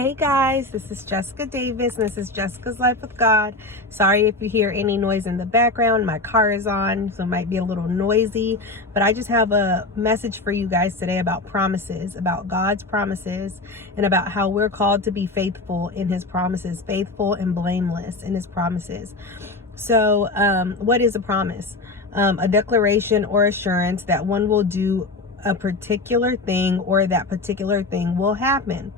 Hey guys, this is Jessica Davis and this is Jessica's Life with God. Sorry if you hear any noise in the background. My car is on, so it might be a little noisy, but I just have a message for you guys today about promises, about God's promises, and about how we're called to be faithful in his promises, faithful and blameless in his promises. So what is a promise? A declaration or assurance that one will do a particular thing or that particular thing will happen.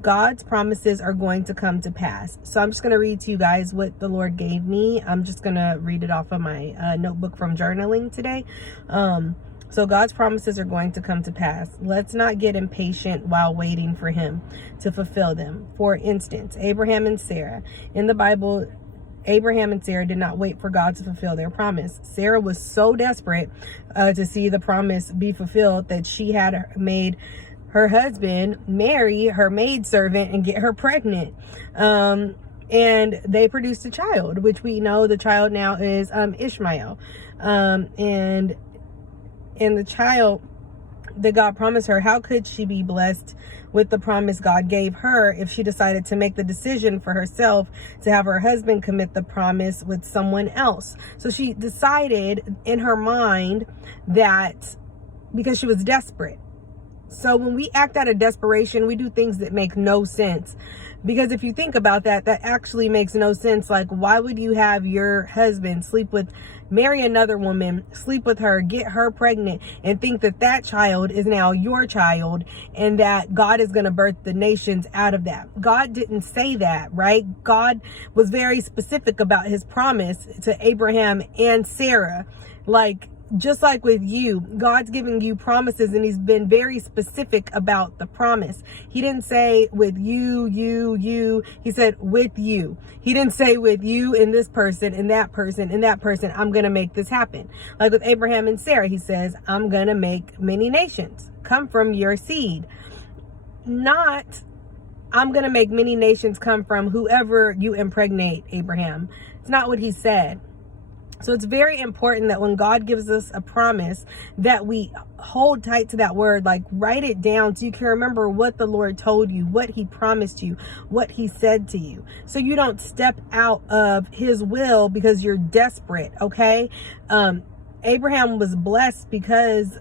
God's promises are going to come to pass. So I'm just going to read to you guys what the Lord gave me. I'm just going to read it off of my notebook from journaling today. So God's promises are going to come to pass. Let's not get impatient while waiting for him to fulfill them. For instance, Abraham and Sarah. In the Bible, Abraham and Sarah did not wait for God to fulfill their promise. Sarah was so desperate to see the promise be fulfilled that she had made her husband marry her maidservant and get her pregnant. And they produced a child, which we know the child now is Ishmael. And the child that God promised her, how could she be blessed with the promise God gave her if she decided to make the decision for herself to have her husband commit the promise with someone else? So she decided in her mind that because she was desperate. So when we act out of desperation, we do things that make no sense. Because if you think about that, that actually makes no sense. Like, why would you have your husband marry another woman, sleep with her, get her pregnant, and think that that child is now your child and that God is going to birth the nations out of that? God didn't say that, right? God was very specific about his promise to Abraham and Sarah. Just like with you, God's giving you promises and he's been very specific about the promise. He didn't say with you. He said with you. He didn't say with you and this person and that person and that person, I'm going to make this happen. Like with Abraham and Sarah, he says, I'm going to make many nations come from your seed. Not, I'm going to make many nations come from whoever you impregnate, Abraham. It's not what he said. So it's very important that when God gives us a promise that we hold tight to that word, like write it down so you can remember what the Lord told you, what he promised you, what he said to you. So you don't step out of his will because you're desperate, okay? Abraham was blessed because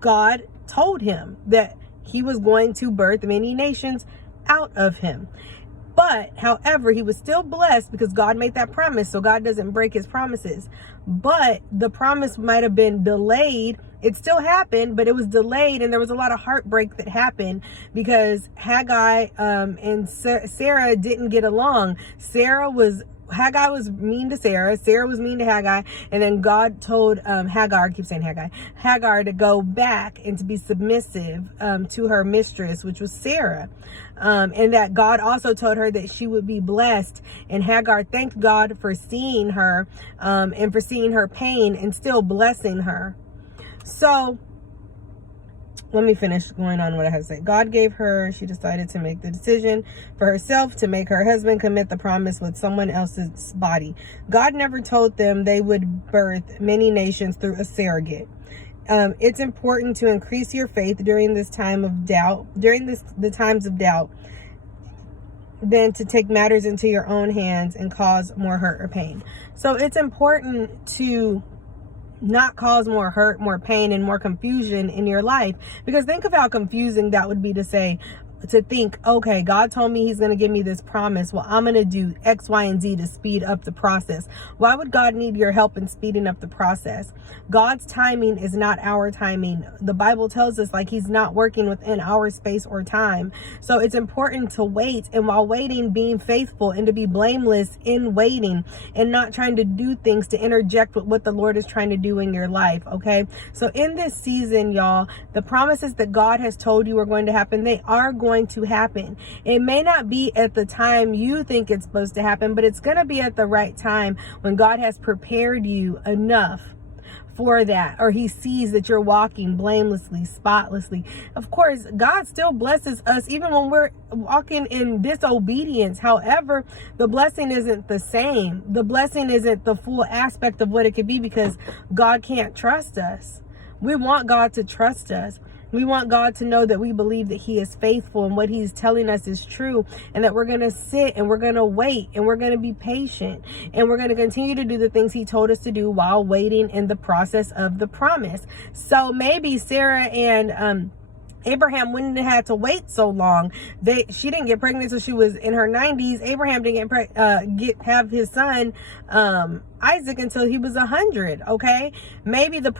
God told him that he was going to birth many nations out of him. But, however, he was still blessed because God made that promise, so God doesn't break his promises. But the promise might have been delayed. It still happened, but it was delayed, and there was a lot of heartbreak that happened because Haggai and Sarah didn't get along. Haggai was mean to Sarah. Sarah was mean to Haggai. And then God told Hagar to go back and to be submissive to her mistress, which was Sarah. And that God also told her that she would be blessed. And Hagar thanked God for seeing her and for seeing her pain and still blessing her. So let me finish going on what I have to say. God gave her, she decided to make the decision for herself to make her husband commit the promise with someone else's body. God never told them they would birth many nations through a surrogate. It's important to increase your faith during this time of doubt, the times of doubt, than to take matters into your own hands and cause more hurt or pain. So it's important to not cause more hurt, more pain, and more confusion in your life. Because think of how confusing that would be to think, okay, God told me he's going to give me this promise. Well, I'm going to do X, Y, and Z to speed up the process. Why would God need your help in speeding up the process? God's timing is not our timing. The Bible tells us he's not working within our space or time. So it's important to wait, and while waiting, being faithful and to be blameless in waiting and not trying to do things to interject with what the Lord is trying to do in your life. Okay. So in this season, y'all, the promises that God has told you are going to happen, they are going to happen. It may not be at the time you think it's supposed to happen, but it's going to be at the right time when God has prepared you enough for that, or he sees that you're walking blamelessly, spotlessly. Of course, God still blesses us even when we're walking in disobedience. However, the blessing isn't the same. The blessing isn't the full aspect of what it could be because God can't trust us. We want God to trust us. We want God to know that we believe that he is faithful and what he's telling us is true, and that we're going to sit and we're going to wait and we're going to be patient and we're going to continue to do the things he told us to do while waiting in the process of the promise. So maybe Sarah and Abraham wouldn't have had to wait so long. She didn't get pregnant until she was in her 90s. Abraham didn't have his son Isaac until he was 100. Okay, maybe the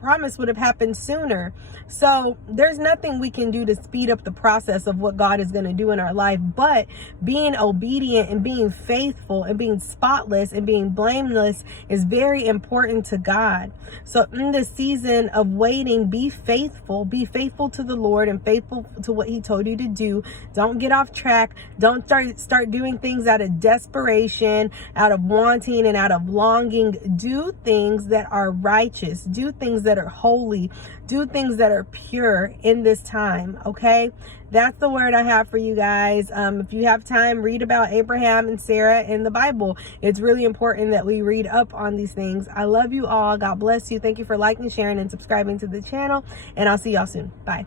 promise would have happened sooner. So there's nothing we can do to speed up the process of what God is going to do in our life, but being obedient and being faithful and being spotless and being blameless is very important to God. So in this season of waiting, be faithful to the Lord and faithful to what he told you to do. Don't get off track. Don't start doing things out of desperation, out of wanting and out of longing. Do things that are righteous. Do things that are holy. Do things that are pure in this time. Okay, that's the word I have for you guys. If you have time, read about Abraham and Sarah in the Bible. It's really important that we read up on these things. I love you all. God bless you. Thank you for liking, sharing, and subscribing to the channel, and I'll see y'all soon. Bye.